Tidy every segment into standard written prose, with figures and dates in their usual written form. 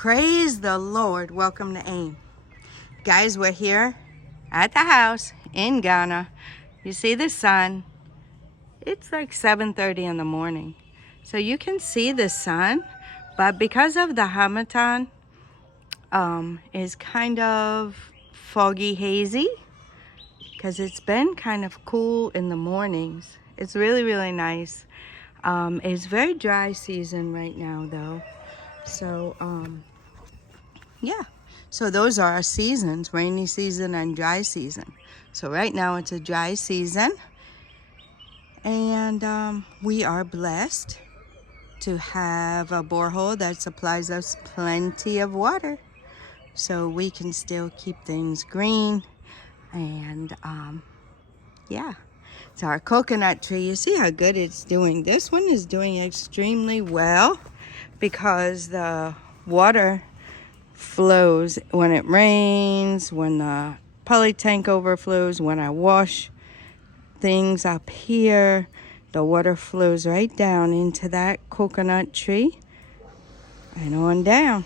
Praise the Lord. Welcome to AIM. Guys, we're here at the house in Ghana. You see the sun. It's like 7:30 in the morning. So you can see the sun, but because of the Hamilton, is kind of foggy, hazy, because it's been kind of cool in the mornings. It's really, really nice. It's very dry season right now though. So, yeah. So those are our seasons, rainy season and dry season. So right now it's a dry season. And we are blessed to have a borehole that supplies us plenty of water. So we can still keep things green. And yeah. So our coconut tree, you see how good it's doing. This one is doing extremely well because the water flows when it rains, when the poly tank overflows, when I wash things up here, the water flows right down into that coconut tree and on down.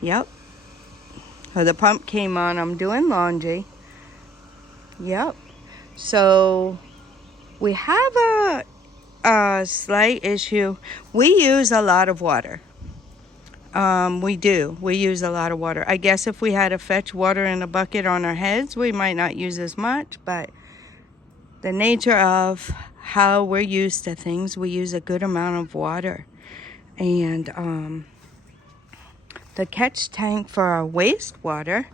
Yep. So the pump came on. I'm doing laundry. Yep. So we have a slight issue. We use a lot of water. We do. We use a lot of water. I guess if we had to fetch water in a bucket on our heads, we might not use as much, but the nature of how we're used to things, we use a good amount of water. And the catch tank for our wastewater,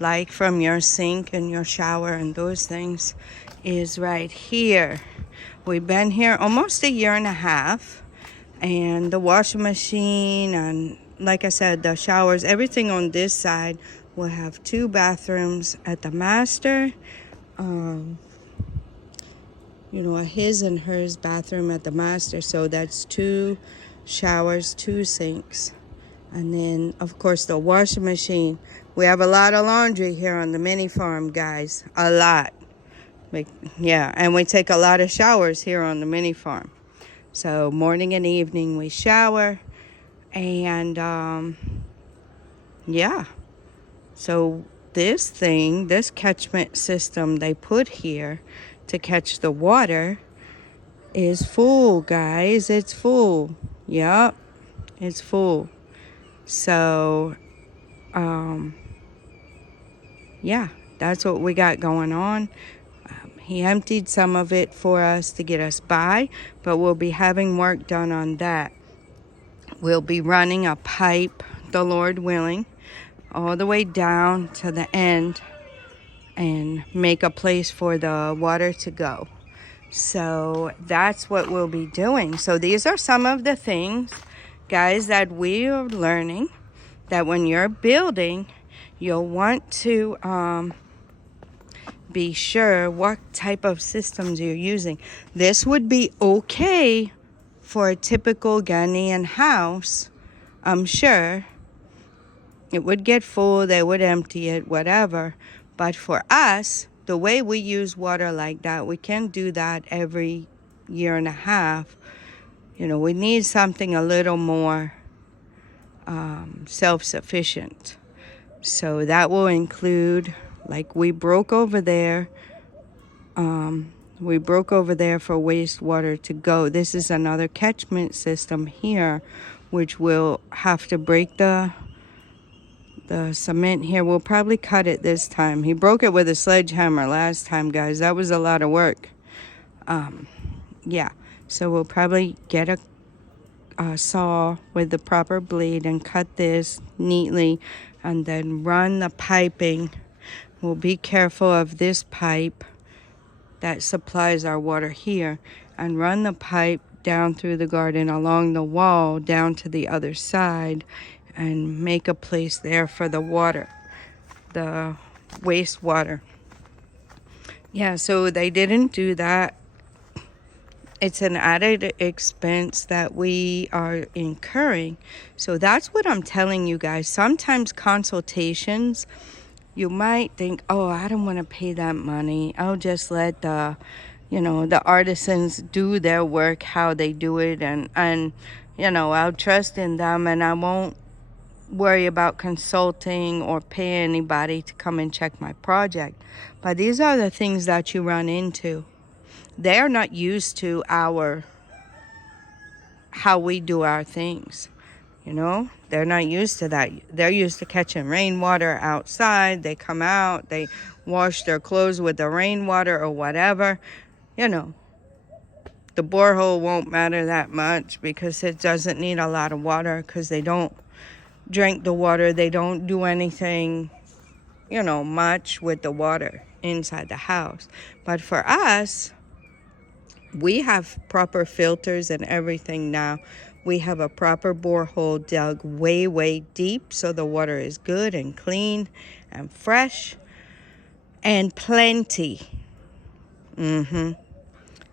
like from your sink and your shower and those things, is right here. We've been here almost a year and a half, and the washing machine and, like I said, the showers, everything on this side will have 2 bathrooms at the master. A his and hers bathroom at the master. So that's 2 showers, 2 sinks. And then, of course, the washing machine. We have a lot of laundry here on the mini farm, guys. A lot. Yeah, and we take a lot of showers here on the mini farm. So morning and evening we shower. And yeah, so this catchment system they put here to catch the water is full, guys. It's full. Yep, it's full. So yeah, that's what we got going on. He emptied some of it for us to get us by, but we'll be having work done on that. We'll be running a pipe, the Lord willing, all the way down to the end and make a place for the water to go. So that's what we'll be doing. So these are some of the things, guys, that we are learning, that when you're building, you'll want to be sure what type of systems you're using. This would be okay for a typical Ghanaian house. I'm sure it would get full, they would empty it, whatever. But for us, the way we use water like that, we can't do that every year and a half. We need something a little more self-sufficient. So that will include, like we broke over there for wastewater to go. This is another catchment system here, which will have to break the cement here. We'll probably cut it this time. He broke it with a sledgehammer last time, guys. That was a lot of work. Yeah, so we'll probably get a saw with the proper blade and cut this neatly and then run the piping. We'll be careful of this pipe that supplies our water here and run the pipe down through the garden along the wall down to the other side and make a place there for the water, the wastewater. Yeah, so they didn't do that. It's an added expense that we are incurring. So that's what I'm telling you guys. Sometimes consultations, you might think, oh, I don't want to pay that money. I'll just let the artisans do their work how they do it, and I'll trust in them, and I won't worry about consulting or pay anybody to come and check my project. But these are the things that you run into. They're not used to how we do our things. You know, they're not used to that. They're used to catching rainwater outside. They come out, they wash their clothes with the rainwater or whatever. You know, the borehole won't matter that much because it doesn't need a lot of water because they don't drink the water. They don't do anything, you know, much with the water inside the house. But for us, we have proper filters and everything now. We have a proper borehole dug way, way deep so the water is good and clean and fresh and plenty.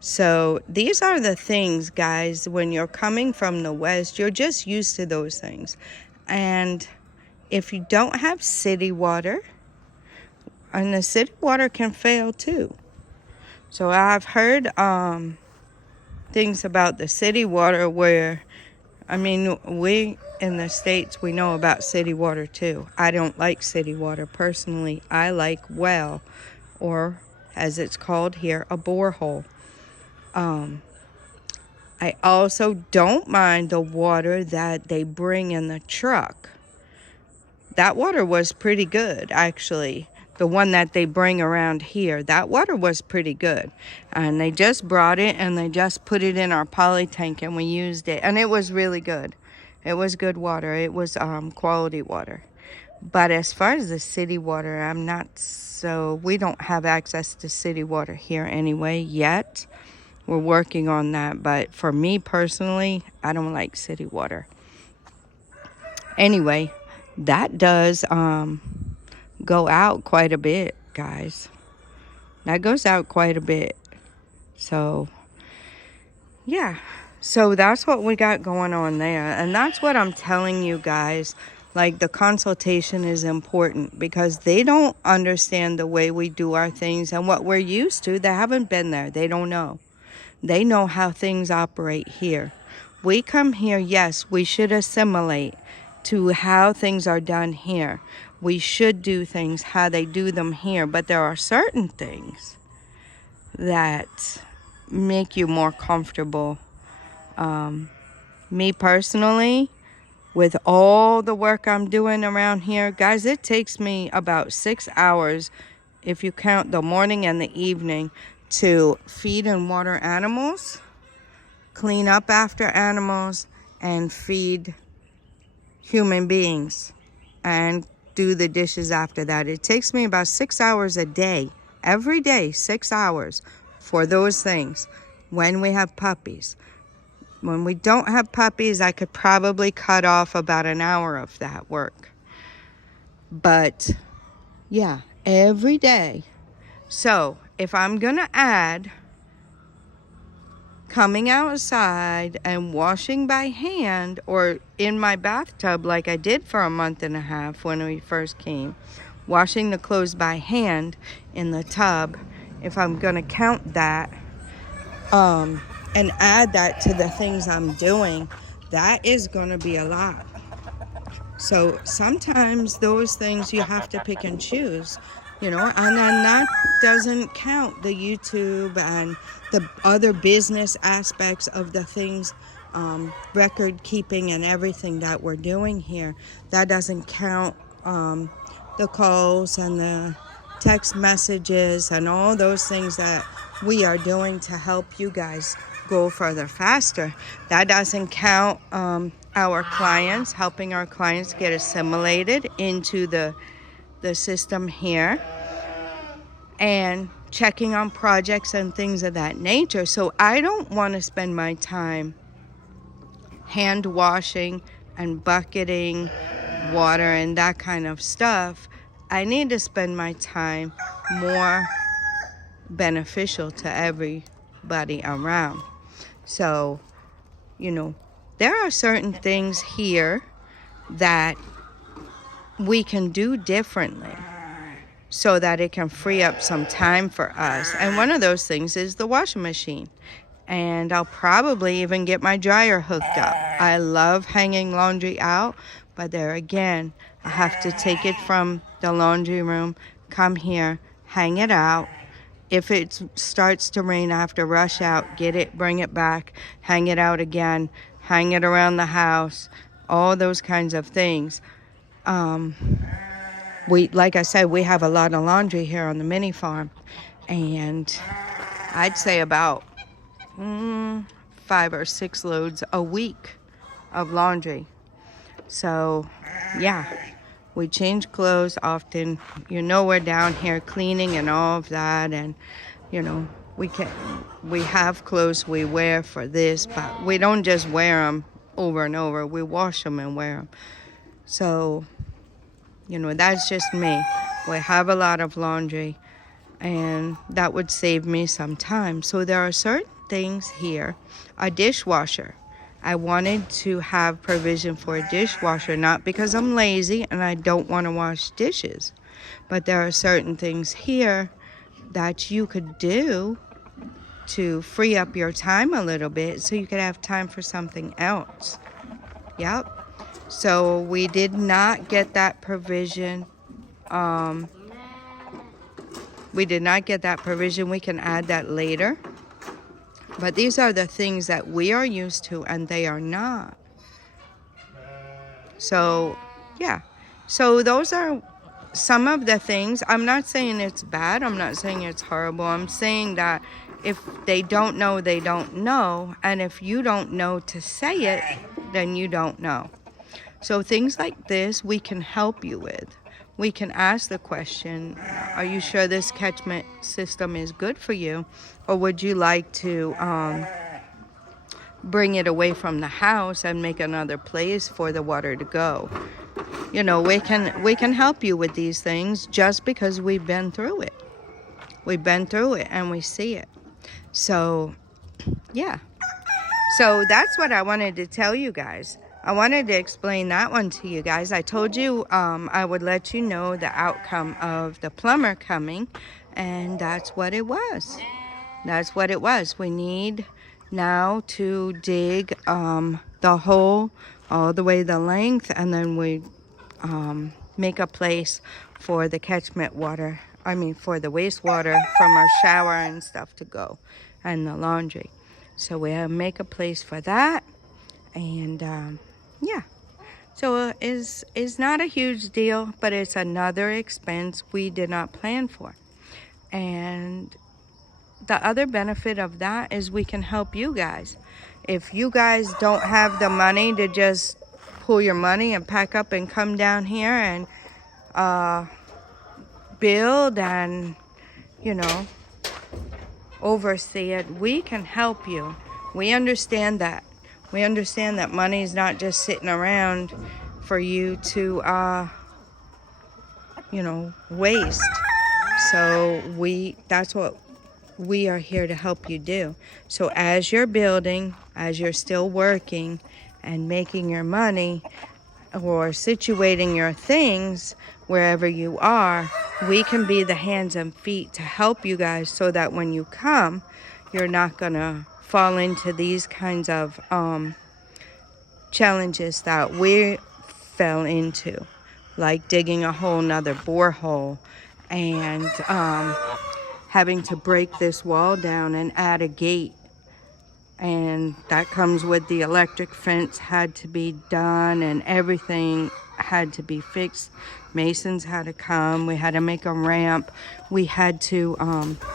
So these are the things, guys, when you're coming from the West, you're just used to those things. And if you don't have city water, and the city water can fail too. So I've heard things about the city water where, I mean, we in the States, we know about city water too. I don't like city water personally. I like well, or as it's called here, a borehole. I also don't mind the water that they bring in the truck. That water was pretty good, actually. The one that they bring around here, that water was pretty good. And they just brought it and they just put it in our poly tank and we used it. And it was really good. It was good water. It was quality water. But as far as the city water, we don't have access to city water here anyway yet. We're working on that. But for me personally, I don't like city water. Anyway, that does go out quite a bit, guys. That goes out quite a bit. So yeah, so that's what we got going on there. And that's what I'm telling you guys, like the consultation is important because they don't understand the way we do our things and what we're used to. They haven't been there. They don't know. They know how things operate here. We come here, yes, we should assimilate to how things are done here. We should do things how they do them here, but there are certain things that make you more comfortable. Me personally, with all the work I'm doing around here, guys, it takes me about 6 hours, if you count the morning and the evening, to feed and water animals, clean up after animals, and feed human beings and do the dishes after that. It takes me about 6 hours a day, every day, 6 hours for those things when we have puppies. When we don't have puppies, I could probably cut off about an hour of that work. But yeah, every day. So if I'm gonna add coming outside and washing by hand or in my bathtub like I did for a month and a half when we first came, washing the clothes by hand in the tub, if I'm gonna count that and add that to the things I'm doing, that is gonna be a lot. So sometimes those things you have to pick and choose, you know, and then that doesn't count the YouTube and the other business aspects of the things, record keeping and everything that we're doing here. That doesn't count the calls and the text messages and all those things that we are doing to help you guys go further faster. That doesn't count our clients, helping our clients get assimilated into the system here and checking on projects and things of that nature. So I don't want to spend my time hand washing and bucketing water and that kind of stuff. I need to spend my time more beneficial to everybody around. So, you know, there are certain things here that we can do differently so that it can free up some time for us. And one of those things is the washing machine. And I'll probably even get my dryer hooked up. I love hanging laundry out, But there again, I have to take it from the laundry room, come here, hang it out. If it starts to rain, I have to rush out, get it, bring it back, hang it out again, hang it around the house, all those kinds of things. Like I said, we have a lot of laundry here on the mini farm, and I'd say about 5 or 6 loads a week of laundry. So yeah, we change clothes often. We're down here cleaning and all of that, and we have clothes we wear for this, but we don't just wear them over and over. We wash them and wear them. So that's just me. We have a lot of laundry, and that would save me some time. So there are certain things here. A dishwasher. I wanted to have provision for a dishwasher, not because I'm lazy and I don't want to wash dishes, but there are certain things here that you could do to free up your time a little bit so you could have time for something else. Yep. So we did not get that provision. We can add that later. But these are the things that we are used to and they are not. So, yeah. So those are some of the things. I'm not saying it's bad. I'm not saying it's horrible. I'm saying that if they don't know, they don't know. And if you don't know to say it, then you don't know. So things like this we can help you with. We can ask the question, are you sure this catchment system is good for you? Or would you like to bring it away from the house and make another place for the water to go? We can help you with these things just because we've been through it. We've been through it and we see it. So, yeah. So that's what I wanted to tell you guys. I wanted to explain that one to you guys. I told you I would let you know the outcome of the plumber coming, and that's what it was. That's what it was. We need now to dig the hole all the way the length, and then we make a place for the catchment water. For the wastewater from our shower and stuff to go, and the laundry. So we make a place for that, and yeah. So it's not a huge deal, but it's another expense we did not plan for. And the other benefit of that is we can help you guys. If you guys don't have the money to just pull your money and pack up and come down here and build and, oversee it, we can help you. We understand that. We understand that money is not just sitting around for you to, waste. So that's what we are here to help you do. So as you're building, as you're still working and making your money or situating your things wherever you are, we can be the hands and feet to help you guys so that when you come, you're not gonna fall into these kinds of challenges that we fell into, like digging a whole nother borehole and having to break this wall down and add a gate, and that comes with the electric fence had to be done and everything had to be fixed. Masons had to come. We had to make a ramp. We had to,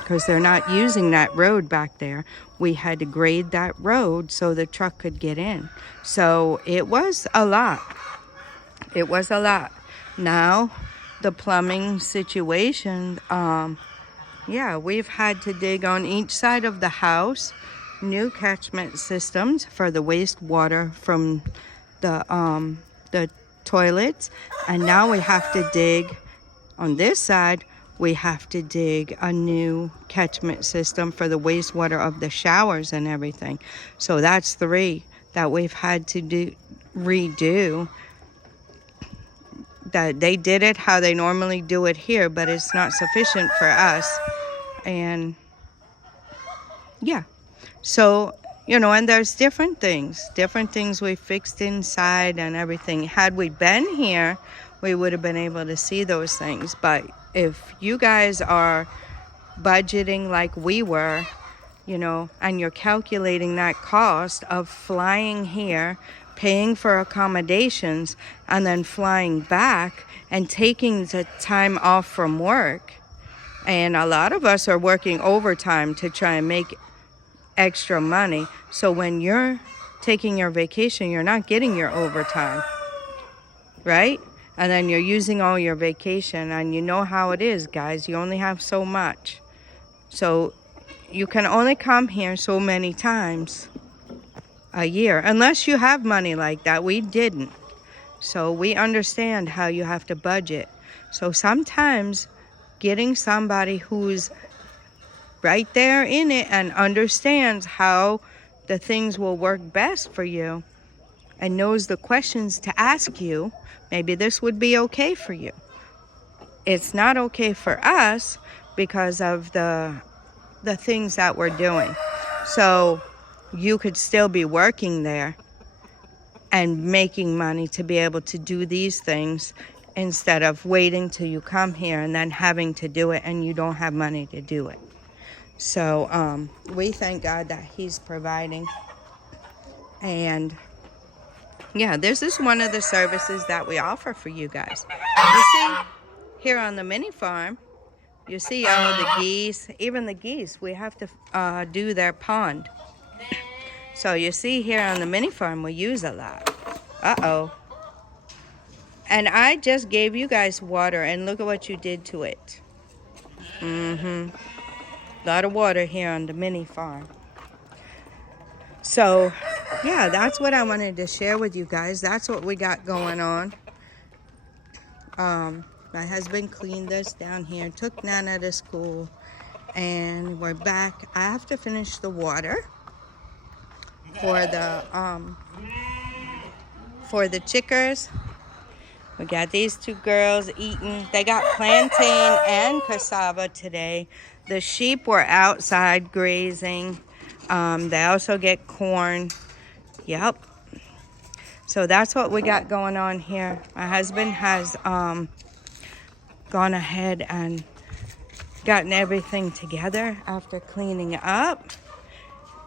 because they're not using that road back there, we had to grade that road so the truck could get in. So it was a lot. It was a lot. Now, the plumbing situation, we've had to dig on each side of the house new catchment systems for the wastewater from the toilets, and now we have to dig on this side. We have to dig a new catchment system for the wastewater of the showers and everything. So that's 3 that we've had to redo. That they did it how they normally do it here, but it's not sufficient for us. And yeah, so You know, and there's different things we fixed inside and everything. Had we been here, we would have been able to see those things. But if you guys are budgeting like we were, you know, and you're calculating that cost of flying here, paying for accommodations, and then flying back and taking the time off from work. And a lot of us are working overtime to try and make extra money. So when you're taking your vacation, you're not getting your overtime, right? And then you're using all your vacation, and you know how it is, guys. You only have so much. So you can only come here so many times a year, unless you have money like that. We didn't. So we understand how you have to budget. So sometimes getting somebody who's right there in it and understands how the things will work best for you and knows the questions to ask you, maybe this would be okay for you. It's not okay for us because of the things that we're doing. So you could still be working there and making money to be able to do these things instead of waiting till you come here and then having to do it and you don't have money to do it. So we thank God that He's providing. And yeah, this is one of the services that we offer for you guys. You see, here on the mini farm, you see all the geese, even the geese, we have to do their pond. So you see here on the mini farm, we use a lot. Uh-oh. And I just gave you guys water, and look at what you did to it. A lot of water here on the mini farm. So, yeah, that's what I wanted to share with you guys. That's what we got going on. My husband cleaned this down here, took Nana to school, and we're back. I have to finish the water for the chickers. We got these two girls eating. They got plantain and cassava today. The sheep were outside grazing. They also get corn. Yep. So that's what we got going on here. My husband has gone ahead and gotten everything together after cleaning up.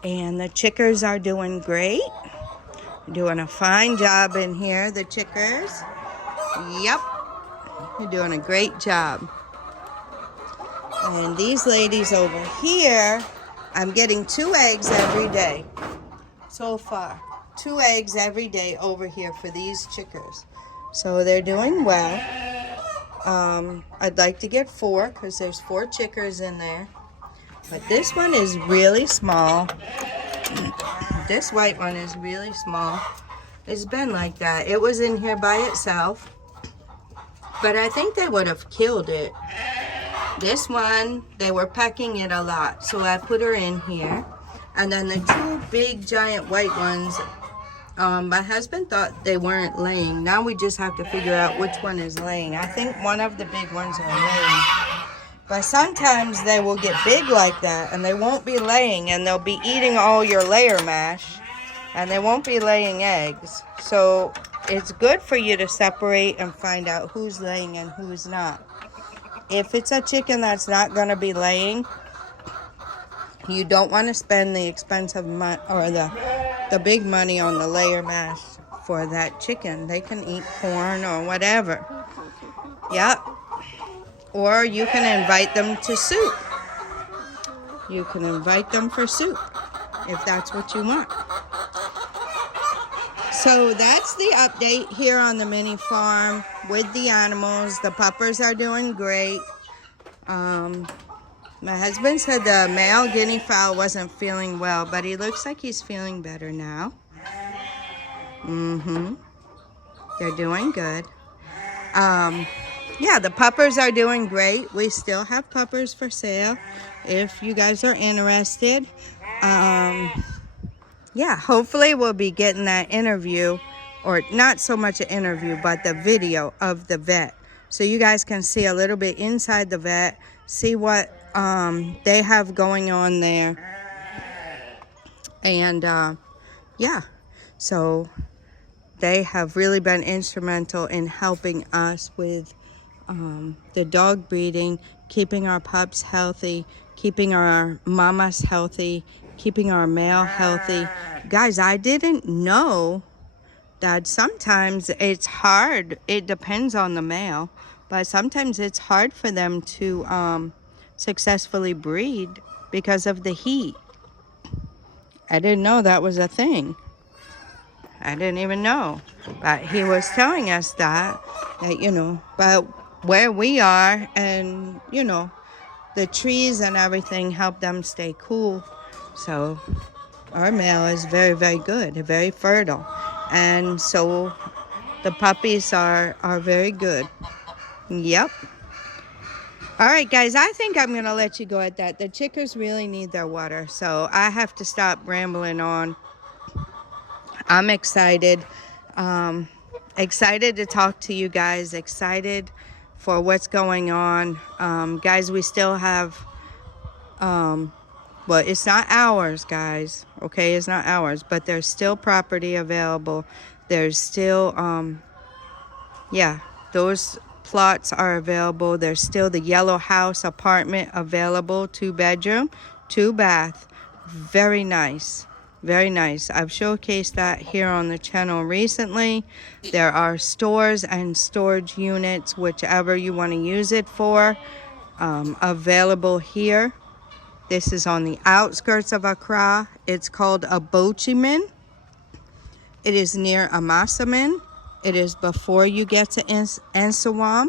And the chickers are doing great. Doing a fine job in here, the chickers. Yep. You're doing a great job. And these ladies over here, I'm getting 2 eggs every day so far. 2 eggs every day over here for these chickers. So they're doing well. I'd like to get 4 because there's 4 chickers in there. But this one is really small. This white one is really small. It's been like that. It was in here by itself. But I think they would have killed it. This one, they were pecking it a lot. So I put her in here. And then the 2 big giant white ones, my husband thought they weren't laying. Now we just have to figure out which one is laying. I think one of the big ones are laying. But sometimes they will get big like that and they won't be laying, and they'll be eating all your layer mash and they won't be laying eggs. So it's good for you to separate and find out who's laying and who's not. If it's a chicken that's not going to be laying, you don't want to spend the expensive or the big money on the layer mash for that chicken. They can eat corn or whatever. Yep. Or you can invite them to soup. You can invite them for soup if that's what you want. So that's the update here on the mini farm with the animals. The puppers are doing great. My husband said the male guinea fowl wasn't feeling well, but he looks like he's feeling better now. They're doing good. Yeah, the puppers are doing great. We still have puppers for sale if you guys are interested. Yeah, hopefully we'll be getting that interview, or not so much an interview, but the video of the vet. So you guys can see a little bit inside the vet, see what they have going on there. And yeah, so they have really been instrumental in helping us with the dog breeding, keeping our pups healthy, keeping our mamas healthy, keeping our male healthy. Guys, I didn't know that sometimes it's hard. It depends on the male, but sometimes it's hard for them to successfully breed because of the heat. I didn't know that was a thing. I didn't even know. But he was telling us that you know, but where we are and, you know, the trees and everything help them stay cool. So our male is very, very good, very fertile. And so the puppies are very good. Yep. All right, guys, I think I'm going to let you go at that. The chickens really need their water, so I have to stop rambling on. I'm excited. Excited to talk to you guys. Excited for what's going on. Guys, we still have, well, it's not ours, guys. Okay, it's not ours, but there's still property available. There's still, yeah, those plots are available. There's still the yellow house apartment available, 2-bedroom, 2-bath. Very nice. Very nice. I've showcased that here on the channel recently. There are stores and storage units, whichever you want to use it for, available here. This is on the outskirts of Accra. It's called Abochiman. It is near Amasaman. It is before you get to Nsawam.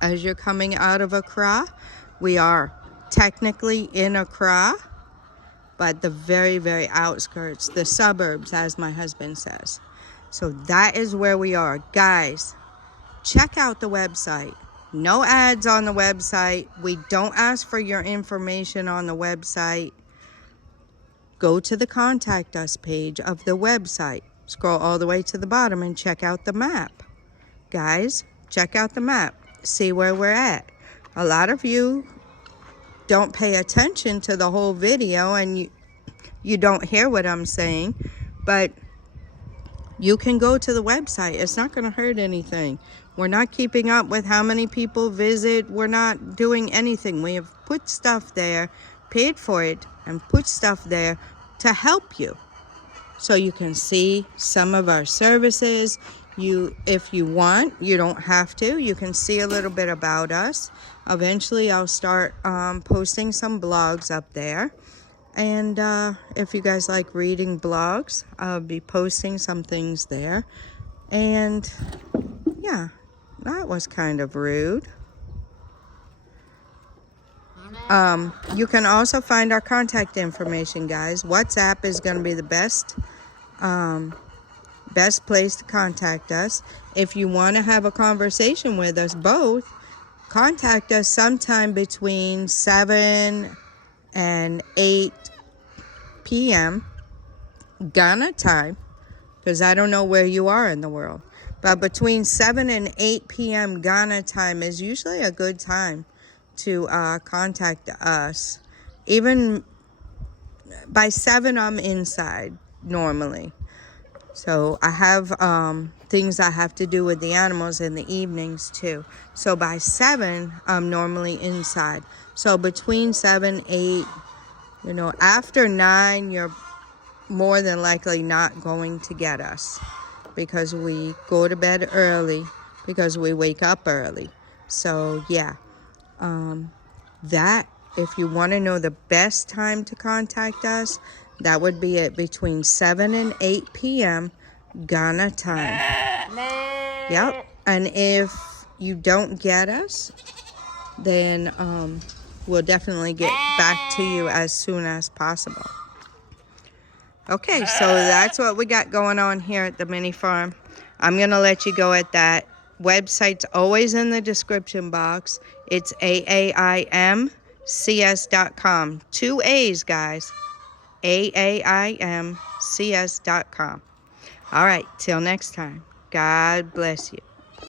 As you're coming out of Accra, we are technically in Accra, but the very, very outskirts, the suburbs, as my husband says. So that is where we are. Guys, check out the website. No ads on the website. We don't ask for your information on the website. Go to the contact us page of the website. Scroll all the way to the bottom and check out the map. Guys, check out the map. See where we're at. A lot of you don't pay attention to the whole video and you don't hear what I'm saying, but you can go to the website. It's not going to hurt anything. We're not keeping up with how many people visit. We're not doing anything. We have put stuff there, paid for it, and put stuff there to help you. So you can see some of our services. If you want, you don't have to. You can see a little bit about us. Eventually, I'll start posting some blogs up there. And if you guys like reading blogs, I'll be posting some things there. And yeah, that was kind of rude. You can also find our contact information, guys. WhatsApp is going to be the best place to contact us. If you want to have a conversation with us both, contact us sometime between 7 and 8 p.m. Ghana time, because I don't know where you are in the world. But between 7 and 8 p.m. Ghana time is usually a good time to contact us. Even by 7, I'm inside normally. So I have things I have to do with the animals in the evenings too. So by 7, I'm normally inside. So between 7, 8, you know, after 9, you're more than likely not going to get us, because we go to bed early, because we wake up early. So yeah, that, if you want to know the best time to contact us, that would be it between 7 and 8 p.m. Ghana time. Yep. And if you don't get us, then we'll definitely get back to you as soon as possible. Okay, so that's what we got going on here at the mini farm. I'm going to let you go at that. Website's always in the description box. It's AAIMCS.com. 2 A's, guys. AAIMCS.com. All right, till next time. God bless you.